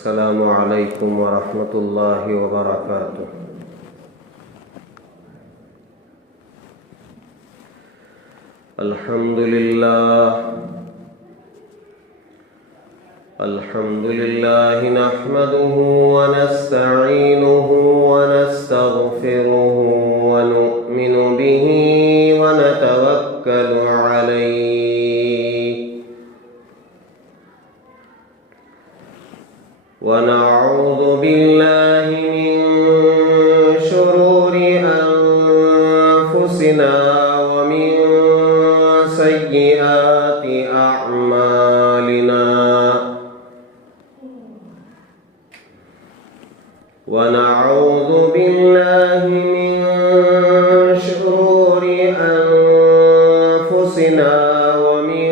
السلام علیکم ورحمۃ اللہ وبرکاتہ۔ الحمد للہ نحمده ونستعینه ونستغفره ونؤمن به ونتوکل علیہ ونعوذ باللہ من شرور انفسنا ومن سیئات اعمالنا ونعوذ باللہ من شرور انفسنا ومن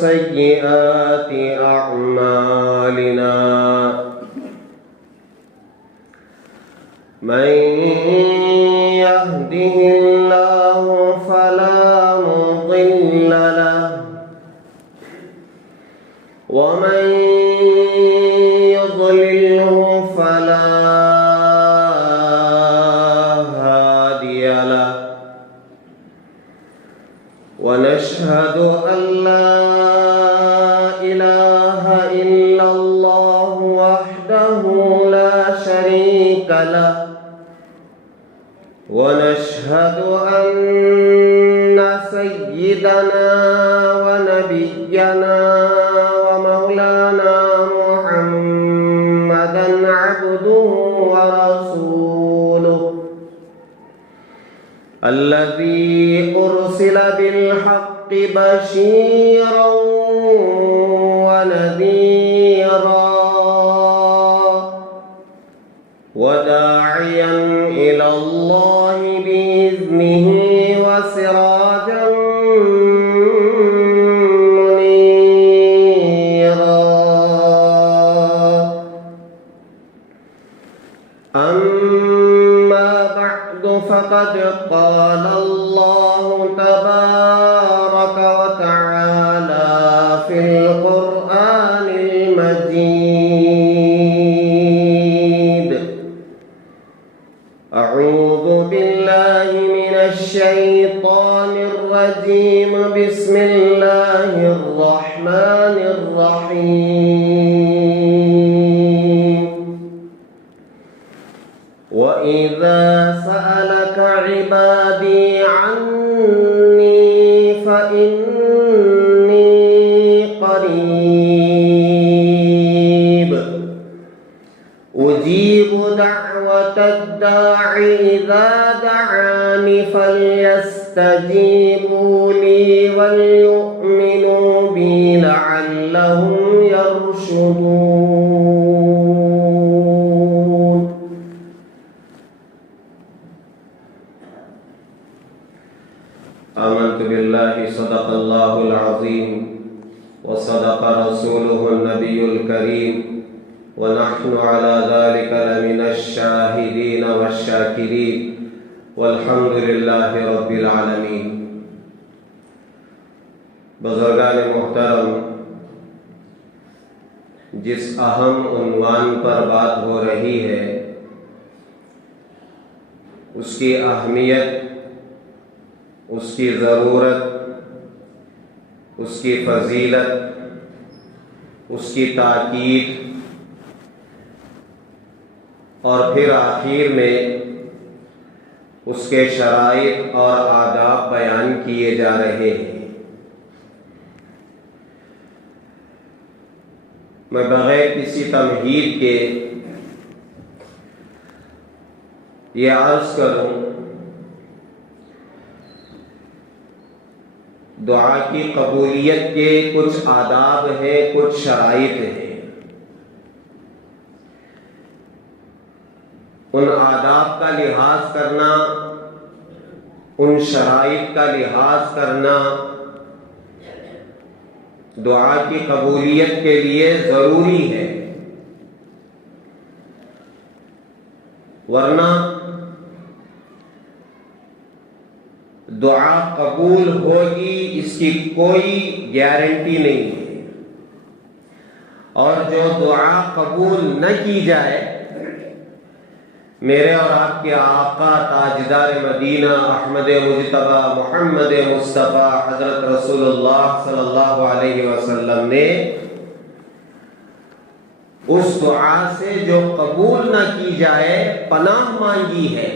سیئات اعمالنا من يهده الله فلا مضل له ومن يضلله فلا هادي له ونشهد أن لا إله إلا الله وحده لا شريك له ونشهد أن سيدنا ونبينا ومولانا محمدا عبده ورسوله الذي أرسل بالحق بشيرا ونذيرا وداعيا إلى الله بإذنه وسراجا منيرا أما بعد فقد قال الله تبارك وتعالى في القرآن المجيد: أعوذ بالله من الشيطان الرجيم، بسم الله الرحمن الرحيم. وإذا سألك عبادي عني فإني قريب أجيب دعوة الداع إذا دعاني فليستجيبوا لي وليؤمنوا بي لعلهم يرشدون. آمنت بالله صدق الله العظيم وصدق رسوله النبي الكريم ونحن على ذلك لمن الشاهدين والشاكرين والحمد لله رب العالمين. بزرگان محترم، جس اہم عنوان پر بات ہو رہی ہے اس کی اہمیت، اس کی ضرورت، اس کی فضیلت، اس کی تاکید اور پھر آخر میں اس کے شرائط اور آداب بیان کیے جا رہے ہیں. میں بغیر کسی تمہید کے یہ عرض کروں، دعا کی قبولیت کے کچھ آداب ہیں، کچھ شرائط ہیں. ان آداب کا لحاظ کرنا، ان شرائط کا لحاظ کرنا دعا کی قبولیت کے لیے ضروری ہے، ورنہ دعا قبول ہوگی اس کی کوئی گارنٹی نہیں ہے. اور جو دعا قبول نہ کی جائے، میرے اور آپ کے آقا تاجدار مدینہ احمد مجتبی محمد مصطفیٰ حضرت رسول اللہ صلی اللہ علیہ وسلم نے اس دعا سے جو قبول نہ کی جائے پناہ مانگی ہے۔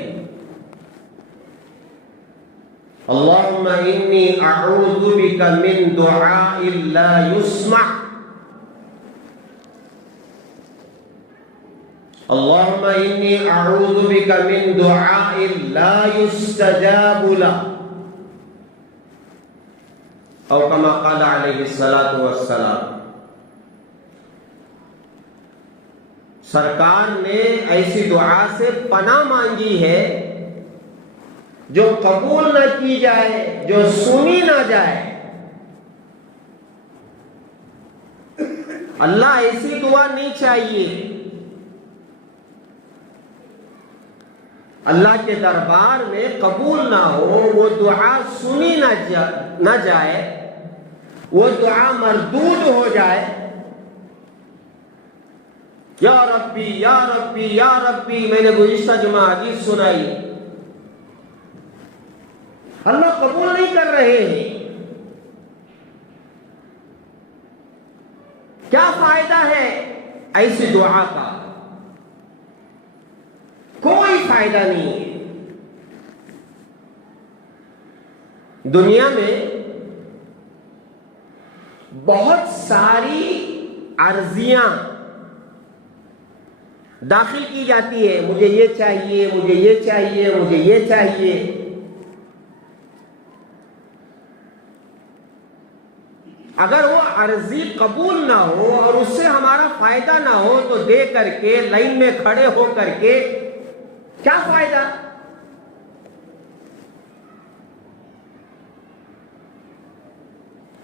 اللہم انی اعوذ بک من دعاء لا یسمع، اللہم انی اعوذ بک من دعاء لا یستجاب لہ، او کما قال علیہ الصلاۃ والسلام۔ سرکار نے ایسی دعا سے پناہ مانگی ہے جو قبول نہ کی جائے، جو سنی نہ جائے۔ اللہ ایسی دعا نہیں چاہیے، اللہ کے دربار میں قبول نہ ہو، وہ دعا سنی نہ جائے، وہ دعا مردود ہو جائے۔ یا ربی یا ربی یا ربی، میں نے گزشتہ جمعہ حدیث سنائی، اللہ قبول نہیں کر رہے ہیں۔ کیا فائدہ ہے ایسی دعا کا؟ کوئی فائدہ نہیں ہے۔ دنیا میں بہت ساری عرضیاں داخل کی جاتی ہے، مجھے یہ چاہیے، مجھے یہ چاہیے، مجھے یہ چاہیے۔ اگر وہ عرضی قبول نہ ہو اور اس سے ہمارا فائدہ نہ ہو تو دے کر کے لائن میں کھڑے ہو کر کے کیا فائدہ؟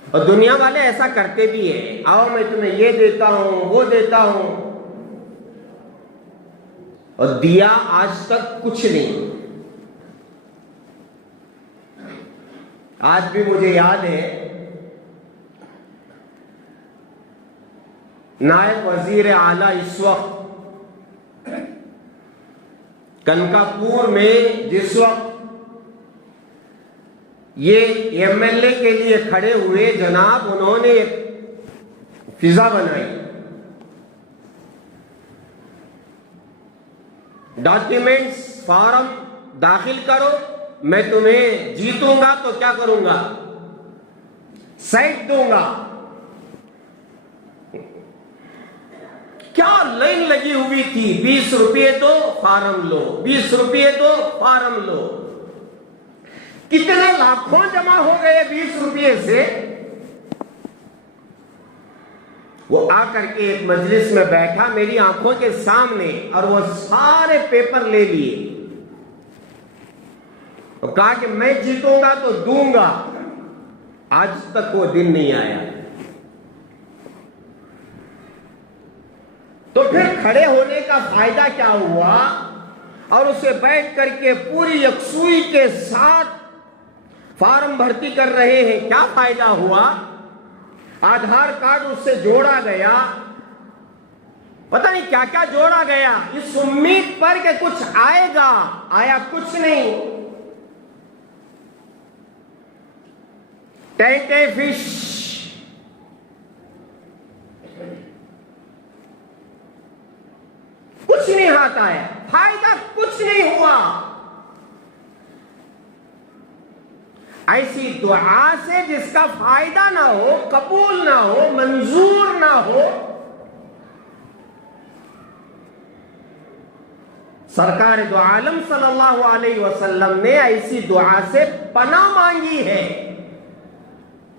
اور دنیا والے ایسا کرتے بھی ہیں، آؤ میں تمہیں یہ دیتا ہوں، وہ دیتا ہوں، اور دیا آج تک کچھ نہیں۔ آج بھی مجھے یاد ہے، نائب وزیر اعلیٰ اس وقت کنکاپور میں جس وقت یہ ایم ایل اے کے لیے کھڑے ہوئے جناب، انہوں نے ایک فضا بنائی، ڈاکیومنٹس فارم داخل کرو، میں تمہیں جیتوں گا تو کیا کروں گا، سائٹ دوں گا۔ کیا لائن لگی ہوئی تھی، 20 روپے تو فارم لو، 20 روپے تو فارم لو۔ کتنے لاکھوں جمع ہو گئے 20 روپے سے۔ وہ آ کر کے ایک مجلس میں بیٹھا میری آنکھوں کے سامنے، اور وہ سارے پیپر لے لیے اور کہا کہ میں جیتوں گا تو دوں گا۔ آج تک وہ دن نہیں آیا۔ تو پھر کھڑے ہونے کا فائدہ کیا ہوا؟ اور اسے بیٹھ کر کے پوری یکسوئی کے ساتھ فارم بھرتی کر رہے ہیں، کیا فائدہ ہوا؟ آدھار کارڈ اس سے جوڑا گیا، پتہ نہیں کیا کیا جوڑا گیا، اس امید پر کہ کچھ آئے گا، آیا کچھ نہیں۔ ٹینٹے فش، کچھ نہیں ہاتھ آیا، فائدہ کچھ نہیں ہوا۔ ایسی دعا سے جس کا فائدہ نہ ہو، قبول نہ ہو، منظور نہ ہو۔ سرکار دو عالم صلی اللہ علیہ وسلم نے ایسی دعا سے پناہ مانگی ہے،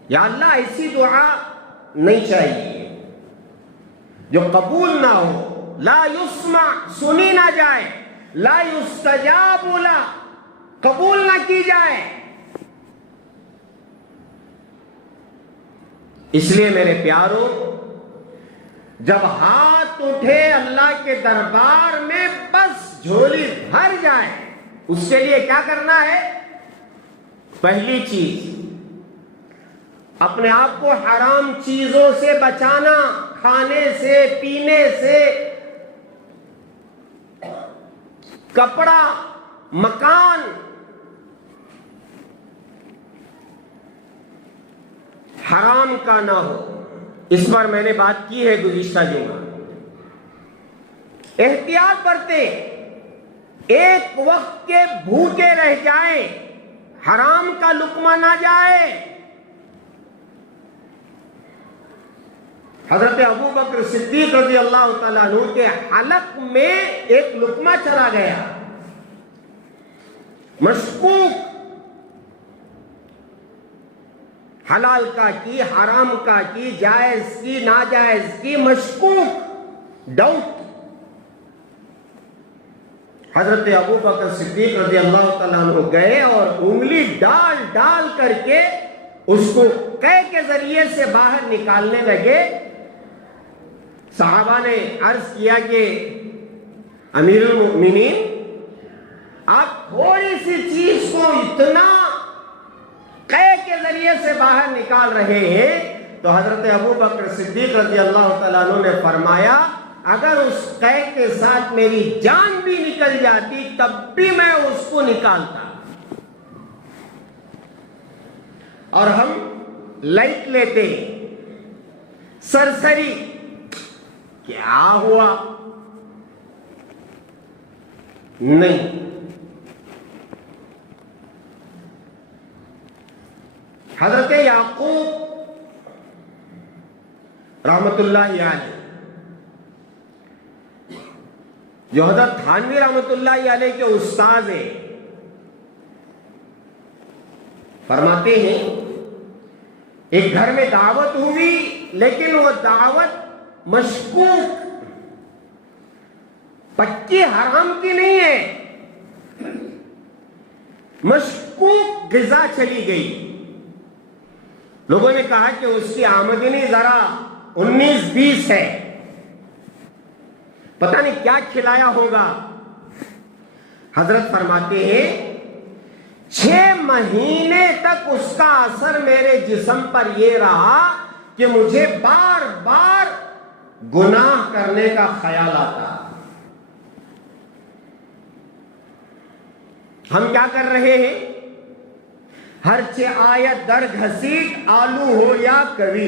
یا اللہ ایسی دعا نہیں چاہیے جو قبول نہ ہو، لا یسمع، سنی نہ جائے، لا یستجاب لہ، قبول نہ کی جائے۔ اس لیے میرے پیارو، جب ہاتھ اٹھے اللہ کے دربار میں بس جھولی بھر جائے، اس کے لیے کیا کرنا ہے؟ پہلی چیز، اپنے آپ کو حرام چیزوں سے بچانا، کھانے سے، پینے سے، کپڑا، مکان، حرام کا نہ ہو۔ اس پر میں نے بات کی ہے گزشتہ جمعہ۔ احتیاط برتے، ایک وقت کے بھوکے رہ جائیں، حرام کا لقمہ نہ جائے۔ حضرت ابو بکر صدیق رضی اللہ تعالیٰ عنہ کے حلق میں ایک لقمہ چلا گیا، مشکوک، حلال کا کی، حرام کا کی، جائز کی، ناجائز کی، مشکوک، ڈاؤٹ۔ حضرت ابو بکر صدیق رضی اللہ تعالیٰ عنہ گئے اور انگلی ڈال ڈال کر کے اس کو قے کے ذریعے سے باہر نکالنے لگے۔ صحابہ نے عرض کیا کہ امیر المؤمنین، آپ تھوڑی سی چیز کو اتنا قے کے ذریعے سے باہر نکال رہے ہیں؟ تو حضرت ابو بکر صدیق رضی اللہ تعالیٰ عنہ نے فرمایا، اگر اس قے کے ساتھ میری جان بھی نکل جاتی تب بھی میں اس کو نکالتا۔ اور ہم لائٹ لیتے ہیں، سرسری، کیا ہوا؟ نہیں۔ حضرت یعقوب رحمت اللہ علیہ، جو حضرت تھانوی رحمت اللہ علیہ کے استاد ہیں، فرماتے ہیں ایک گھر میں دعوت ہوئی، لیکن وہ دعوت مشکوک، پکی حرام کی نہیں ہے، مشکوک غذا چلی گئی۔ لوگوں نے کہا کہ اس کی آمدنی ذرا 19-20 ہے، پتہ نہیں کیا کھلایا ہوگا۔ حضرت فرماتے ہیں 6 مہینے تک اس کا اثر میرے جسم پر یہ رہا کہ مجھے بار بار گناہ کرنے کا خیال آتا۔ ہم کیا کر رہے ہیں؟ ہر آیت در گھسیٹ، آلو ہو یا کوی،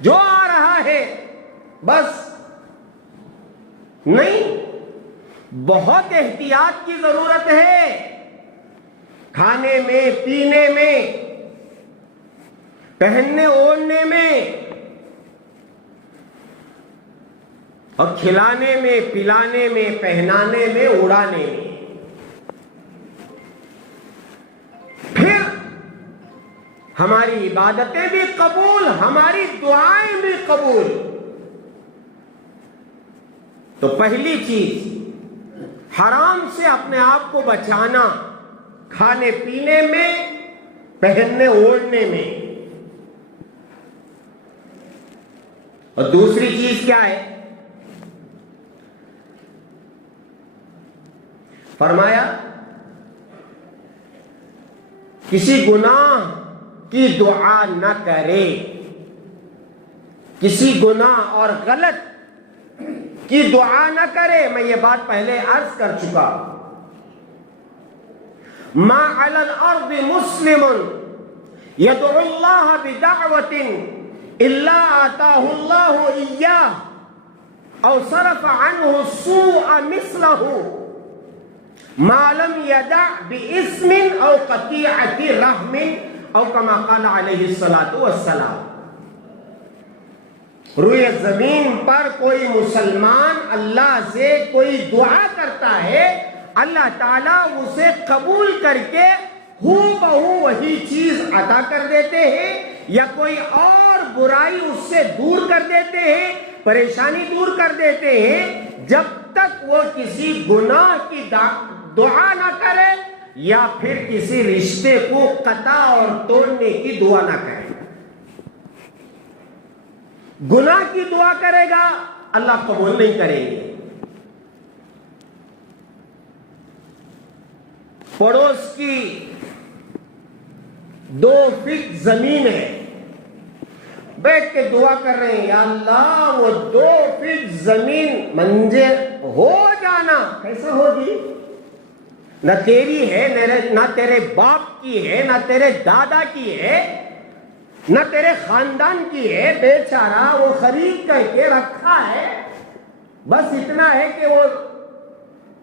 جو آ رہا ہے بس۔ نہیں، بہت احتیاط کی ضرورت ہے، کھانے میں، پینے میں، پہننے اوڑھنے میں، اور کھلانے میں، پلانے میں، پہنانے میں، اڑانے میں۔ پھر ہماری عبادتیں بھی قبول، ہماری دعائیں بھی قبول۔ تو پہلی چیز، حرام سے اپنے آپ کو بچانا، کھانے پینے میں، پہننے اوڑھنے میں۔ اور دوسری چیز کیا ہے؟ فرمایا کسی گناہ کی دعا نہ کرے، کسی گناہ اور غلط کی دعا نہ کرے۔ میں یہ بات پہلے عرض کر چکا، ما علی الارض مسلم یدعو اللہ بدعوت الا آتاہ اللہ ایاہ او صرف عنہ السوء مثلہ ما لم یدع باسم او قطیعۃ رحم او کما قال علیہ الصلاۃ والسلام۔ روئے زمین پر کوئی مسلمان اللہ سے کوئی دعا کرتا ہے، اللہ تعالیٰ اسے قبول کر کے ہو بہو وہی چیز عطا کر دیتے ہیں، یا کوئی اور برائی اس سے دور کر دیتے ہیں، پریشانی دور کر دیتے ہیں، جب تک وہ کسی گناہ کی دعا نہ کرے یا پھر کسی رشتے کو قطع اور توڑنے کی دعا نہ کرے۔ گناہ کی دعا کرے گا اللہ قبول نہیں کریں گے۔ پڑوس کی 2 فٹ زمین ہے، بیٹھ کے دعا کر رہے ہیں، یا اللہ وہ 2 فٹ زمین منجر ہو جانا، کیسا ہوگی؟ نہ تیری ہے، نہ تیرے باپ کی ہے، نہ تیرے دادا کی ہے، نہ تیرے خاندان کی ہے، بیچارہ وہ خرید کر کے رکھا ہے، بس اتنا ہے کہ وہ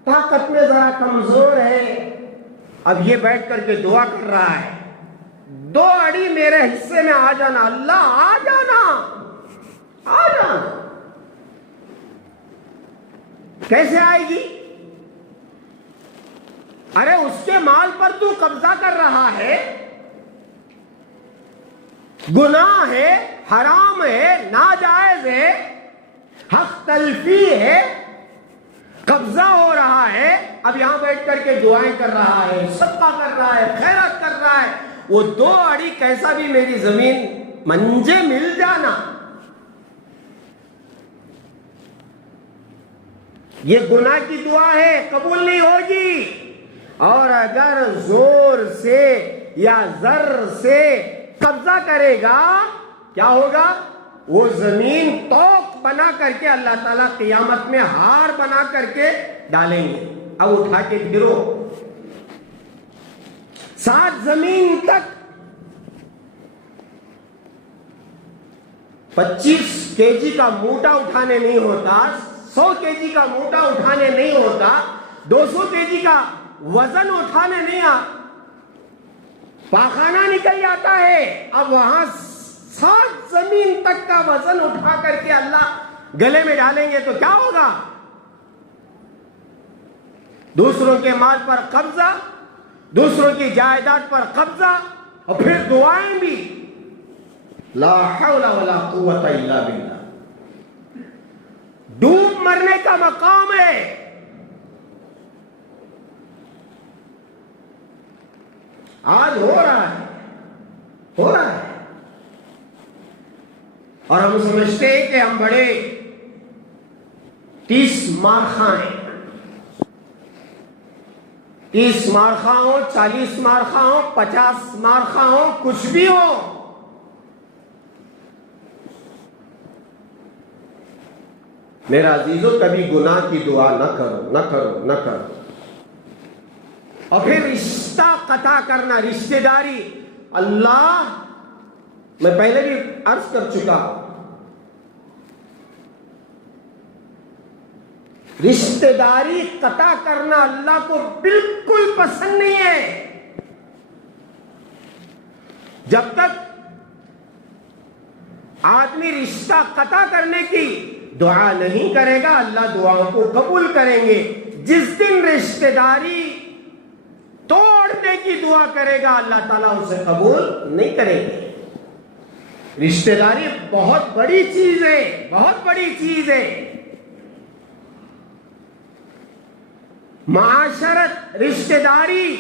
طاقت میں ذرا کمزور ہے، اب یہ بیٹھ کر کے دعا کر رہا ہے، 2 اڑی میرے حصے میں آ جانا، اللہ آ جانا، آ جانا۔ کیسے آئے گی؟ ارے اس کے مال پر تو قبضہ کر رہا ہے، گناہ ہے، حرام ہے، ناجائز ہے، حق تلفی ہے، قبضہ ہو رہا ہے، اب یہاں بیٹھ کر کے دعائیں کر رہا ہے، صدقہ کر رہا ہے، خیرات کر رہا ہے، وہ 2 اڑی کیسا بھی میری زمین منجے مل جانا۔ یہ گناہ کی دعا ہے، قبول نہیں ہوگی، اور اگر زور سے یا زر سے قبضہ کرے گا کیا ہوگا؟ وہ زمین توق بنا کر کے اللہ تعالیٰ قیامت میں ہار بنا کر کے ڈالیں گے، اب اٹھا کے پھرو، 7 زمین تک 25 kg کا موٹا اٹھانے نہیں ہوتا، 100 kg کا موٹا اٹھانے نہیں ہوتا، 200 kg کا وزن اٹھانے نہیں پاخانہ نکل جاتا ہے، اب وہاں 7 زمین تک کا وزن اٹھا کر کے اللہ گلے میں ڈالیں گے تو کیا ہوگا؟ دوسروں کے مال پر قبضہ، دوسروں کی جائیداد پر قبضہ، اور پھر دعائیں بھی، لا حول ولا قوت الا باللہ، ڈوب مرنے کا مقام ہے۔ آج ہو رہا ہے، ہو رہا ہے، اور ہم سمجھتے ہیں کہ ہم بڑے 30 مارخواں ہیں، 30 مارخواں ہو، 40 مارخواں ہو، 50 مارخواں ہو، کچھ بھی ہو، میرا عزیزو کبھی گناہ کی دعا نہ کرو، نہ کرو، نہ کرو۔ اور پھر رشتہ قطع کرنا، رشتہ داری، اللہ، میں پہلے بھی عرض کر چکا، رشتہ داری قطع کرنا اللہ کو بالکل پسند نہیں ہے۔ جب تک آدمی رشتہ قطع کرنے کی دعا نہیں کرے گا اللہ دعاؤں کو قبول کریں گے، جس دن رشتہ داری توڑنے کی دعا کرے گا اللہ تعالیٰ اسے قبول نہیں کریں گے۔ رشتہ داری بہت بڑی چیز ہے، بہت بڑی چیز ہے، معاشرت، رشتہ داری،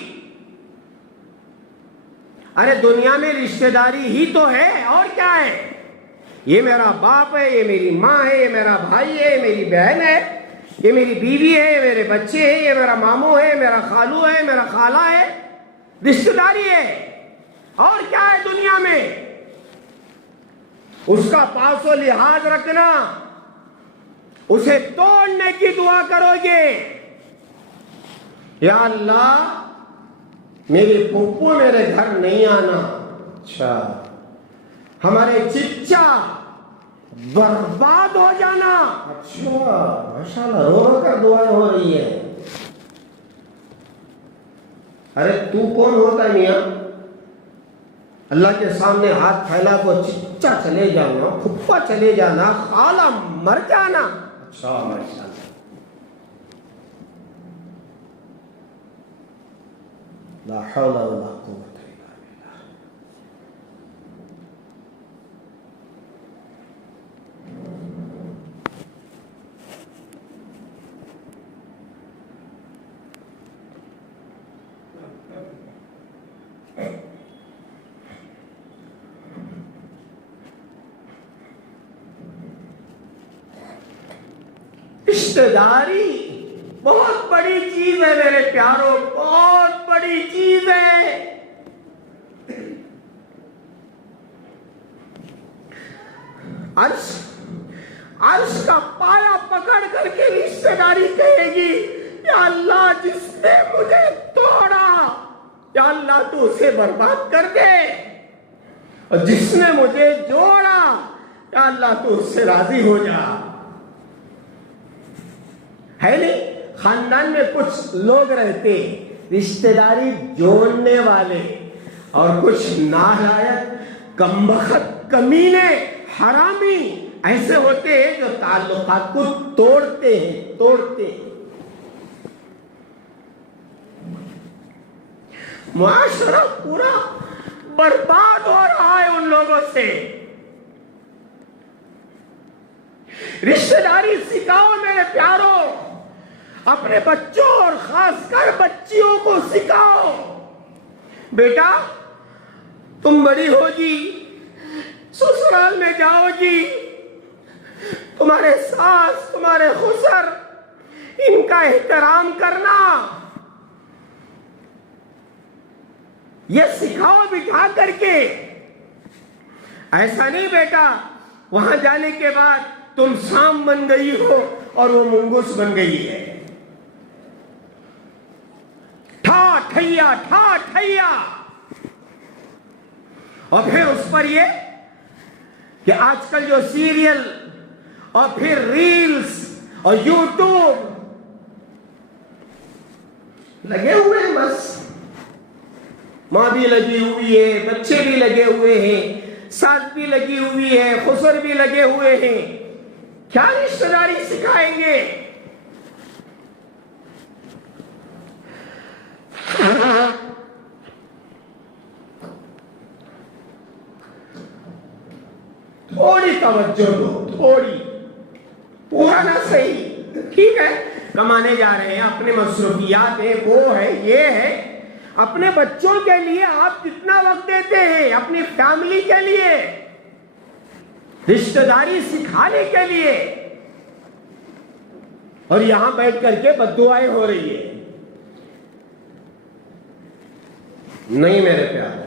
ارے دنیا میں رشتہ داری ہی تو ہے، اور کیا ہے؟ یہ میرا باپ ہے، یہ میری ماں ہے، یہ میرا بھائی ہے، یہ میری بہن ہے، یہ میری بیوی ہے، یہ میرے بچے ہیں، یہ میرا ماموں ہے، میرا خالو ہے، میرا خالہ ہے، رشتہ داری ہے، اور کیا ہے دنیا میں؟ اس کا پاس و لحاظ رکھنا، اسے توڑنے کی دعا کرو گے، یا اللہ میری پھپھو میرے گھر نہیں آنا، اچھا ہمارے چچا برباد ہو جانا، اچھا ماشاءاللہ رو رو کر دعائیں ہو رہی ہے۔ ارے تو کون ہوتا ہے میاں؟ اللہ کے سامنے ہاتھ پھیلا کو چچا چلے جانا، پھپھا چلے جانا، خالہ مر جانا، اچھا ماشاءاللہ۔ لا حول ولا قوت الا باللہ۔ رشتہ داری بہت بڑی چیز ہے میرے پیاروں، بہت بڑی چیز ہے۔ عرش کا پایا پکڑ کر کے رشتہ داری کہے گی یا اللہ جس نے مجھے توڑا یا اللہ تو اسے برباد کر دے، اور جس نے مجھے جوڑا یا اللہ تو اس سے راضی ہو جا۔ ہے نہیں خاندان میں کچھ لوگ رہتے رشتہ داری جوڑنے والے، اور کچھ نالائق کمبخت کمینے حرامی ایسے ہوتے ہیں جو تعلقات کو توڑتے ہیں۔ معاشرہ پورا برباد ہو رہا ہے ان لوگوں سے۔ رشتہ داری سکھاؤ میرے پیاروں، اپنے بچوں اور خاص کر بچیوں کو سکھاؤ۔ بیٹا تم بڑی ہوگی، سسرال میں جاؤ گی، تمہارے ساس تمہارے خسر ان کا احترام کرنا، یہ سکھاؤ بٹھا کر کے۔ ایسا نہیں بیٹا وہاں جانے کے بعد تم سام بن گئی ہو اور وہ منگوس بن گئی ہے، ٹھا ٹھیا، اور پھر اس پر یہ کہ آج کل جو سیریل اور پھر ریلز اور یوٹیوب لگے ہوئے ہیں، بس ماں بھی لگی ہوئی ہے، بچے بھی لگے ہوئے ہیں، ساس بھی لگی ہوئی ہے، خسر بھی لگے ہوئے ہیں، کیا رشتہ داری سکھائیں گے؟ تھوڑی توجہ دو، تھوڑی، پورا نہ صحیح، ٹھیک ہے کمانے جا رہے ہیں، اپنے مصروفیات ہیں، وہ ہے یہ ہے، اپنے بچوں کے لیے آپ کتنا وقت دیتے ہیں؟ اپنی فیملی کے لیے، رشتہ داری سکھانے کے لیے، اور یہاں بیٹھ کر کے بددعائیں ہو رہی ہے۔ نہیں میرے پیارے،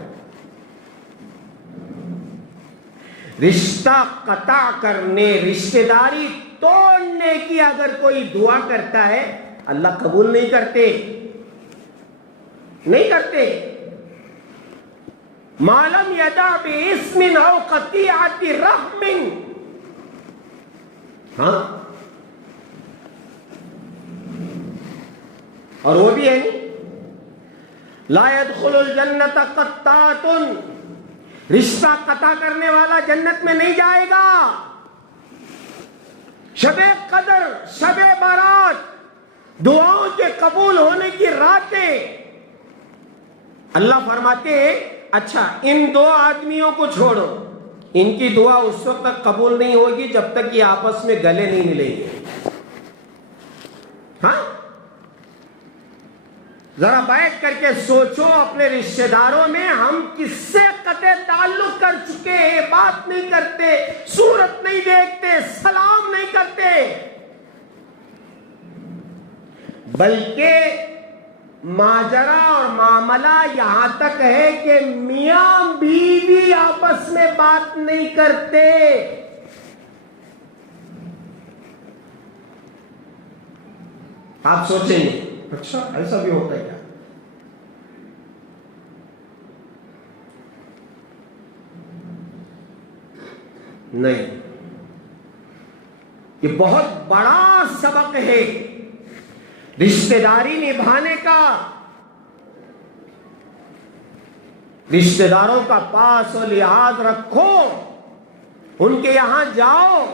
رشتہ قطع کرنے، رشتہ داری توڑنے کی اگر کوئی دعا کرتا ہے اللہ قبول نہیں کرتے، نہیں کرتے۔ مَالَمْ يَدَعْ بِإِسْمٍ أَوْ قَطِيعَةِ رَحْمٍ، ہاں، اور وہ بھی ہے نہیں، لا يدخل الجنة قطاع، رشتہ قطع کرنے والا جنت میں نہیں جائے گا۔ شب قدر، شب برات، دعاؤں کے قبول ہونے کی راتیں، اللہ فرماتے ہیں اچھا ان دو آدمیوں کو چھوڑو، ان کی دعا اس وقت تک قبول نہیں ہوگی جب تک یہ آپس میں گلے نہیں ملیں گے۔ ہاں ذرا بیٹھ کر کے سوچو اپنے رشتہ داروں میں ہم کس سے قطع تعلق کر چکے ہیں، بات نہیں کرتے، صورت نہیں دیکھتے، سلام نہیں کرتے، بلکہ ماجرا اور معاملہ یہاں تک ہے کہ میاں بیوی آپس میں بات نہیں کرتے۔ آپ سوچیں گے اچھا ایسا بھی ہوتا ہے کیا؟ نہیں، یہ بہت بڑا سبق ہے رشتہ داری نبھانے کا۔ رشتہ داروں کا پاس و لحاظ رکھو، ان کے یہاں جاؤ،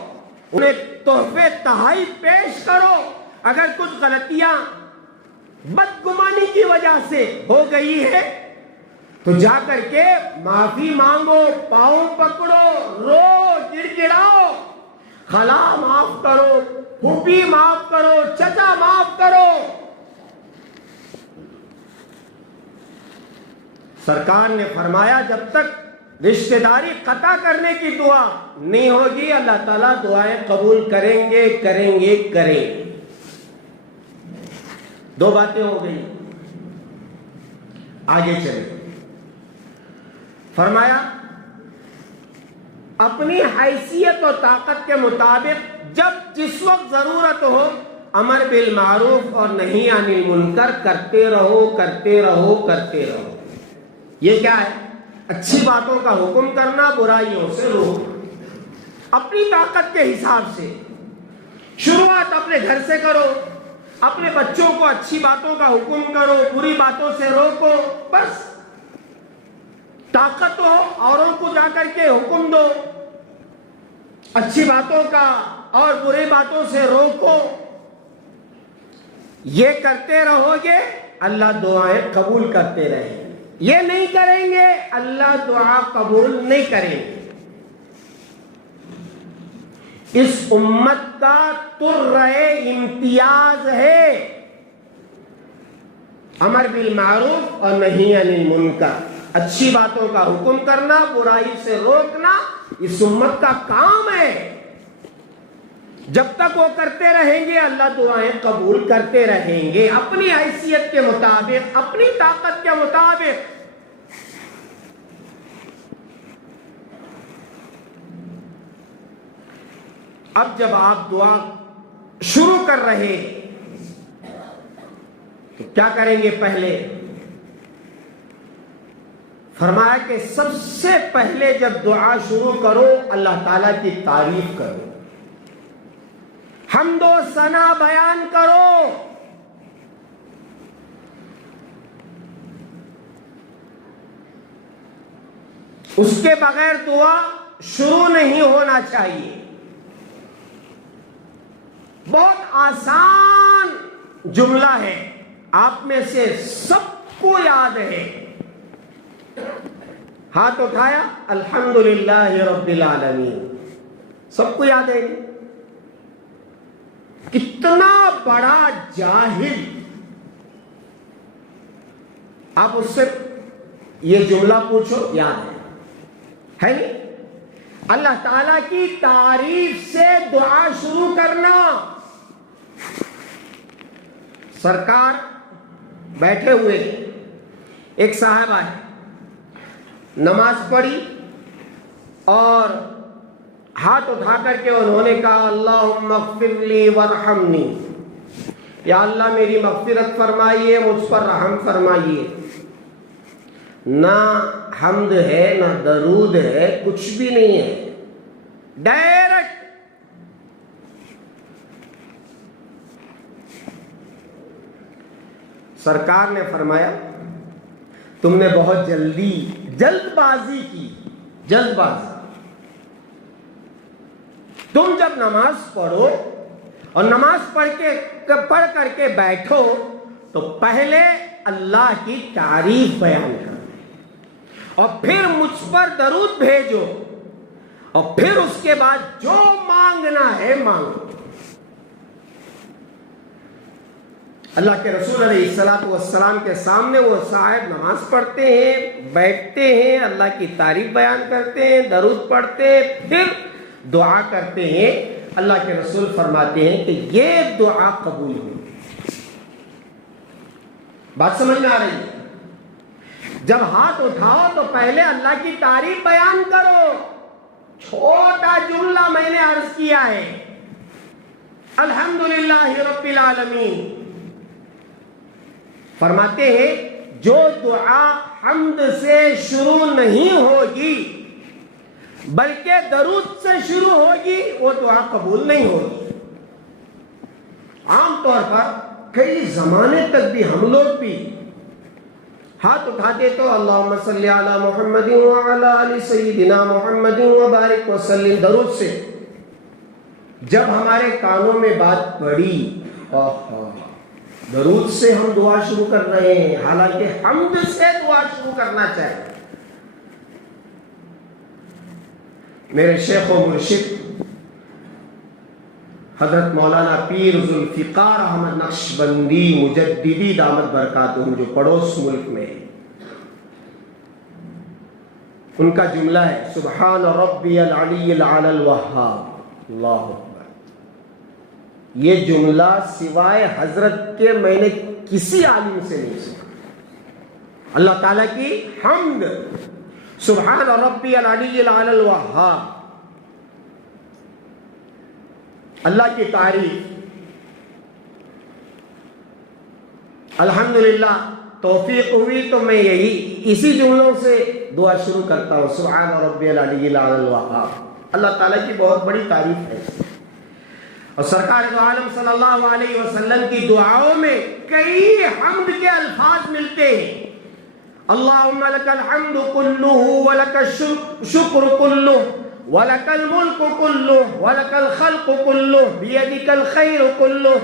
انہیں تحفے تحائف پیش کرو، اگر کچھ غلطیاں بدگمانی کی وجہ سے ہو گئی ہے تو جا کر کے معافی مانگو، پاؤں پکڑو، رو، گڑگڑاؤ، خالہ معاف کرو، پھوپھی معاف کرو، چچا معاف کرو۔ سرکار نے فرمایا جب تک رشتہ داری قطع کرنے کی دعا نہیں ہوگی اللہ تعالیٰ دعائیں قبول کریں گے کریں گے کریں گے۔ دو باتیں ہو گئی، آگے چلیں۔ فرمایا اپنی حیثیت و طاقت کے مطابق جب جس وقت ضرورت ہو امر بالمعروف اور نہی عن المنکر کرتے رہو کرتے رہو کرتے رہو۔ یہ کیا ہے؟ اچھی باتوں کا حکم کرنا، برائیوں سے روکنا، اپنی طاقت کے حساب سے۔ شروعات اپنے گھر سے کرو، اپنے بچوں کو اچھی باتوں کا حکم کرو، بری باتوں سے روکو، بس طاقت ہو اوروں کو جا کر کے حکم دو، اچھی باتوں کا اور بری باتوں سے روکو۔ یہ کرتے رہو گے اللہ دعائیں قبول کرتے رہیں گے، یہ نہیں کریں گے اللہ دعا قبول نہیں کریں گے۔ اس امت کا ترے امتیاز ہے امر بالمعروف اور نہی عن المنکر، اچھی باتوں کا حکم کرنا، برائی سے روکنا اس امت کا کام ہے۔ جب تک وہ کرتے رہیں گے اللہ دعائیں قبول کرتے رہیں گے، اپنی حیثیت کے مطابق، اپنی طاقت کے مطابق۔ اب جب آپ دعا شروع کر رہے تو کیا کریں گے؟ پہلے فرمایا کہ سب سے پہلے جب دعا شروع کرو اللہ تعالیٰ کی تعریف کرو، حمد و ثنا بیان کرو۔ اس کے بغیر دعا شروع نہیں ہونا چاہیے۔ بہت آسان جملہ ہے، آپ میں سے سب کو یاد ہے۔ ہاتھ اٹھایا، الحمدللہ رب العالمین، سب کو یاد ہے۔ کتنا بڑا جاہل، آپ اس سے یہ جملہ پوچھو، یاد ہے نہیں؟ اللہ تعالیٰ کی تعریف سے دعا شروع کرنا۔ سرکار بیٹھے ہوئے، ایک صاحب آئے، نماز پڑھی اور ہاتھ اٹھا کر کے انہوں نے کہا اللہم اغفر لی وارحمنی، یا اللہ میری مغفرت فرمائیے، مجھ پر رحم فرمائیے۔ نہ حمد ہے نہ درود ہے، کچھ بھی نہیں ہے، ڈائریکٹ سرکار نے فرمایا تم نے بہت جلد بازی کی، جلد بازی۔ تم جب نماز پڑھو اور نماز پڑھ کر کے بیٹھو تو پہلے اللہ کی تعریف بیان کرو اور پھر مجھ پر درود بھیجو اور پھر اس کے بعد جو مانگنا ہے مانگو۔ اللہ کے رسول علیہ السلام کے سامنے وہ صاحب نماز پڑھتے ہیں، بیٹھتے ہیں، اللہ کی تعریف بیان کرتے ہیں، درود پڑھتے ہیں، پھر دعا کرتے ہیں۔ اللہ کے رسول فرماتے ہیں کہ یہ دعا قبول ہوئی۔ بات سمجھ میں آ رہی ہے؟ جب ہاتھ اٹھاؤ تو پہلے اللہ کی تعریف بیان کرو۔ چھوٹا جملہ میں نے عرض کیا ہے، الحمدللہ رب العالمین۔ فرماتے ہیں جو دعا حمد سے شروع نہیں ہوگی بلکہ درود سے شروع ہوگی وہ دعا قبول نہیں ہوگی۔ عام طور پر کئی زمانے تک بھی ہم لوگ بھی ہاتھ اٹھاتے تو اللہم صلی علی محمد وعلی آل سیدنا محمد وبارک وسلم درود سے، جب ہمارے کانوں میں بات پڑی درود سے ہم دعا شروع کر رہے ہیں، حالانکہ حمد سے دعا شروع کرنا چاہیے۔ میرے شیخ و مرشد حضرت مولانا پیر ذوالفقار احمد نقشبندی مجددی دامت برکاتہم جو پڑوس ملک میں ہے، ان کا جملہ ہے سبحان ربی العلی العلی الوہاب۔ اللہ اکبر، یہ جملہ سوائے حضرت کے میں نے کسی عالم سے نہیں سنا۔ اللہ تعالیٰ کی حمد، سبحان ربی العلی العلی الوہاب، اللہ کی تعریف. الحمدللہ توفیق ہوئی تو میں اسی جملوں سے دعا شروع کرتا ہوں. سبحان ربی العلی الاعلی الوہاب. اللہ تعالیٰ کی بہت بڑی تعریف ہے. اور سرکار دو عالم صلی اللہ علیہ وسلم کی دعاؤں میں کئی حمد کے الفاظ ملتے ہیں. اللہم لک الحمد کلہ ولک الشکر کلہ ولک الملک کلہ ولک الخلق کلہ بیدک الخیر کلہ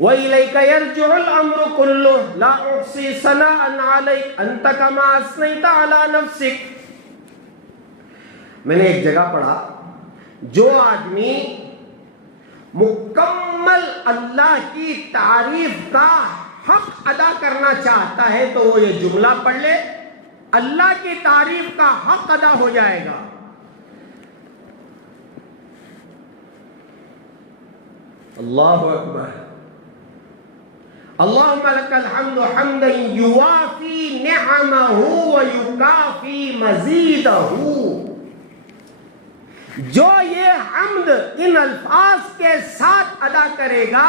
وَإِلَيْكَ يَرْجِعُ الْأَمْرُ كُلُّهُ لَا أُحْصِي ثَنَاءً عَلَيْكَ أَنْتَ كَمَا أَثْنَيْتَ عَلَى نَفْسِكَ. میں نے ایک جگہ پڑھا جو آدمی مکمل اللہ کی تعریف کا حق ادا کرنا چاہتا ہے تو وہ یہ جملہ پڑھ لے, اللہ کی تعریف کا حق ادا ہو جائے گا. اللہ اکبر. اللہم لک الحمد حمدا یوافی نعمہ ویکافی مزیدہ. جو یہ حمد ان الفاظ کے ساتھ ادا کرے گا,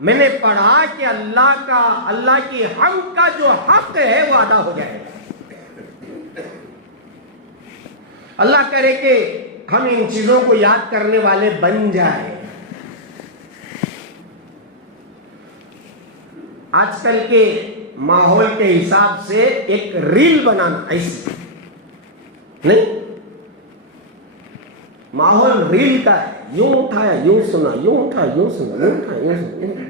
میں نے پڑھا کہ اللہ کی حمد کا جو حق ہے وہ ادا ہو جائے گا. اللہ کرے کہ ہم ان چیزوں کو یاد کرنے والے بن جائیں. آج کل کے ماحول کے حساب سے ایک ریل بنانا ایسی نہیں, ماحول ریل کا ہے. یوں اٹھایا یوں سنا, یوں اٹھا یوں سنا, یوں اٹھا یوں سنا.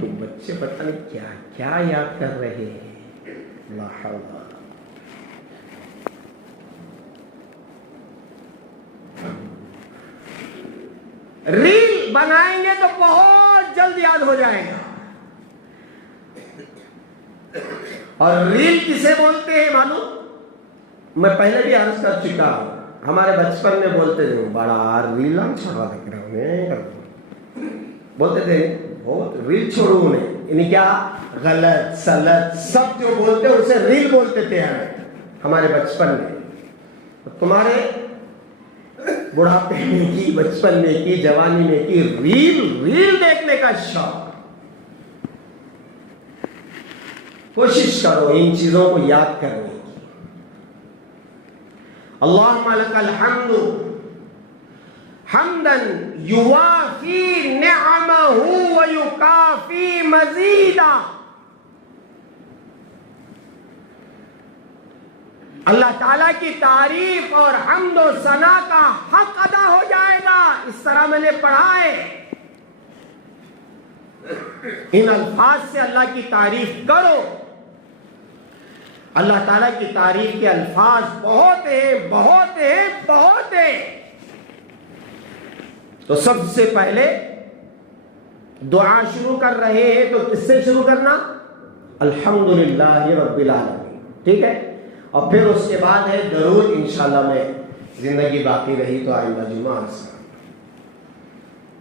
تو بچے پتہ نہیں کیا کیا یاد کر رہے ہیں. لا حول. ریل بنائیں گے تو بہت جلد یاد ہو جائے گا. اور ریل کسے بولتے ہیں معلوم؟ میں پہلے بھی عرض کر چکا ہوں. ہمارے بچپن میں بولتے تھے بڑا ریل چھوڑا بولتے تھے, بہت ریل چھوڑو انہیں. یعنی کیا غلط سلط سب جو بولتے ہیں اسے ریل بولتے تھے ہمارے بچپن میں. تمہارے بڑھاپے میں کی, بچپن میں کی, جوانی میں کی ریل دیکھنے کا شوق. کوشش کرو ان چیزوں کو یاد کرنے کی. اللہم لک الحمد حمدا یوافی نعمہ ویکافی مزیدا. اللہ تعالیٰ کی تعریف اور حمد و ثنا کا حق ادا ہو جائے گا. اس طرح میں نے پڑھا ہے. ان الفاظ سے اللہ کی تعریف کرو. اللہ تعالیٰ کی تعریف کے الفاظ بہت ہیں بہت ہیں بہت ہیں. تو سب سے پہلے دعا شروع کر رہے ہیں تو کس سے شروع کرنا؟ الحمدللہ رب العالمین. ٹھیک ہے. اور پھر اس کے بعد ہے درود. انشاءاللہ میں زندگی باقی رہی تو آئندہ جمعہ